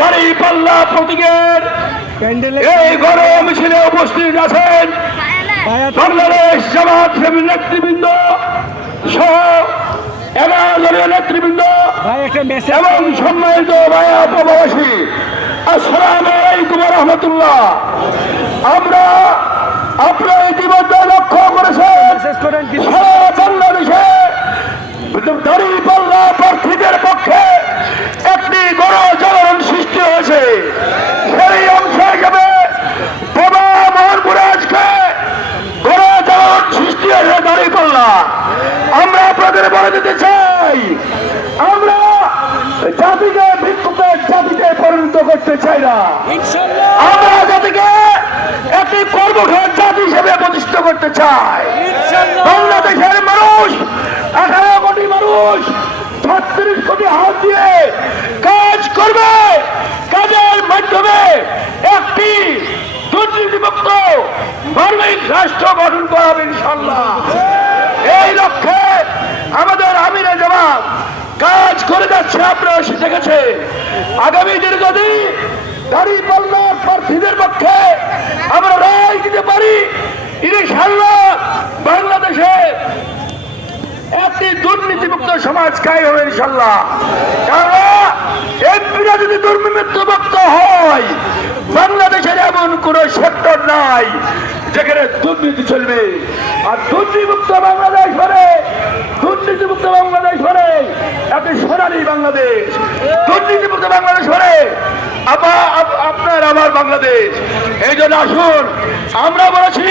দাঁড়িপাল্লা প্রতীকের এই গরম মিছিলে উপস্থিত আছেন বাংলাদেশ জামাত ইসলামীর নেতৃবৃন্দ সহ এলাকার নেতৃবৃন্দ এবং সম্মানিত ভাইয়া প্রবাসী, আসসালামু আলাইকুম ওয়া রাহমাতুল্লাহ। আমরা আপনারা ইতিমধ্যে লক্ষ্য করেছেন সারা বাংলাদেশে দাঁড়িপাল্লা প্রার্থীদের পক্ষে একটি গণজাগরণ সৃষ্টি হয়েছে। সেই অংশ হিসেবে বাবা মোহনপুরে আজকে গণজাগরণ সৃষ্টি হয়েছে দাঁড়িপাল্লা। আমরা আপনাদের বলে দিতে চাই, আমরা জাতিকে ভিক্ষুকের জাতিতে পরিণত করতে চাই না। আমরা জাতিকে একটি কর্মক্ষম জাতি হিসেবে প্রতিষ্ঠা করতে চাই। বাংলাদেশের মানুষ 18 কোটি মানুষ 36 কোটি হাত দিয়ে কাজ করবে। কাজের মাধ্যমে একটি দুর্নীতিমুক্ত মানবিক রাষ্ট্র গঠন করা হবে ইনশাআল্লাহ। এই লক্ষ্যে আমাদের আমিরে জামাত কাজ করে যাচ্ছে। আপনারা দেখেছে আগামী দীর্ঘদিন দাঁড়িপাল্লা প্রার্থীদের পক্ষে আমরা রায় দিতে পারি ইনশাআল্লাহ। বাংলাদেশে একটি দুর্নীতিমুক্ত সমাজ কায়েম হবে ইনশাআল্লাহ। কারণ এমপিরা যদি দুর্নীতিমুক্ত হয়, বাংলাদেশের এমন কোন সেক্টর নাই যেখানে দুর্নীতি চলবে। আর দুর্নীতিমুক্ত বাংলাদেশ মানে একটি সোনালী বাংলাদেশ। দুর্নীতিমুক্ত বাংলাদেশ মানে আপনার আমার বাংলাদেশ। এই জন্য আসুন, আমরা বলেছি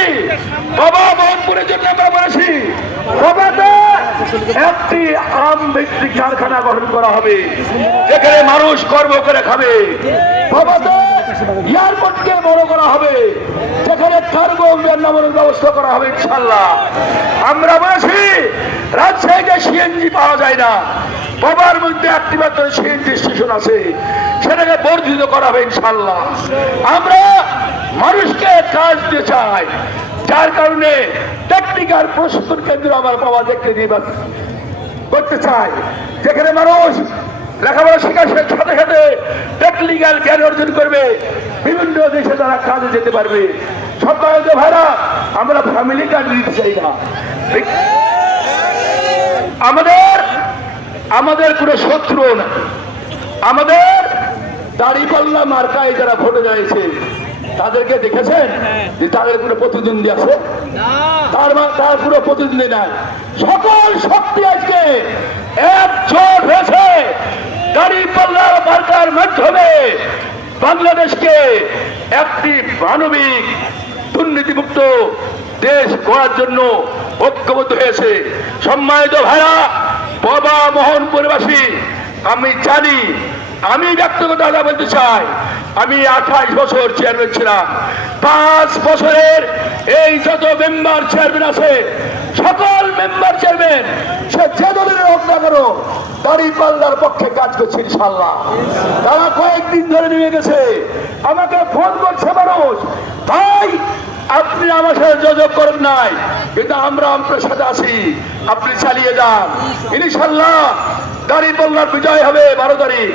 বাবা মোহনপুরের জন্য আমরা বলেছি বাবাতে একটি আম ভিত্তিক কারখানা গঠন করা হবে যেখানে মানুষ কর্ম করে খাবে। বাবাতে এয়ারপোর্টকে বড় করা হবে যেখানে কার্গো নামানোর ব্যবস্থা করা হবে ইনশাআল্লাহ। আমরা বলেছি রাজশাহীতে সিএনজি পাওয়া যায় না, বাবার মধ্যে একটি মাত্র সিএনজি স্টেশন আছে, সেটাকে বর্ধিত করা হবে ইনশাআল্লাহ। আমরা মানুষকে কাজ দিতে চাই, যার কারণে টেকনিক্যাল প্রশিক্ষণ কেন্দ্র আমার বাবা দেখতে দিয়ে করতে চাই, যেখানে মানুষ লেখাপড়া শেখার সাথে সাথে টেকনিক্যাল জ্ঞান অর্জন করবে, বিভিন্ন দেশে তারা কাজে যেতে পারবে। সম্মানিত ভাইরা, আমরা ফ্যামিলি কার্ড দিতে চাই না। আমাদের কোনো শত্রু না। আমাদের দাঁড়িপাল্লা মার্কায় যারা ভোটে যাইছে তাদেরকে দেখেছেন যে তাদের কোনো প্রতিদ্বন্দ্বী আছে? তার কোনো প্রতিদ্বন্দ্বী নাই। সকল শক্তি আজকে একজোট হয়েছে দাঁড়িপাল্লা মার্কার মাধ্যমে বাংলাদেশকে একটি মানবিক দুর্নীতিমুক্ত দেশ গড়ার জন্য ঐক্যবদ্ধ হয়েছে। সম্মানিত ভাইরা, বাবা মোহনপুরবাসী, আমি জানি, আমি ব্যক্তিগত কথা বলতে চাই, আমি 28 বছর চেয়ারম্যান ছিলাম। 5 বছরের এই যত মেম্বার চেয়ারম্যান আছে, সকল মেম্বার চেয়ারম্যান সে যে দলের হোক না কেন দাঁড়িপাল্লার পক্ষে কাজ করছে ইনশাআল্লাহ। তারা কয়েকদিন ধরে নিয়ে গেছে, আমাকে ফোন করছে মানুষ, ভাই আপনি আমার সাথে যোগাযোগ করেন নাই, কিন্তু আমরা আপনার সাথে আছি, আপনি চালিয়ে যান ইনশাআল্লাহ। দাঁড়িপাল্লার বিজয় হবে 12 তারিখ।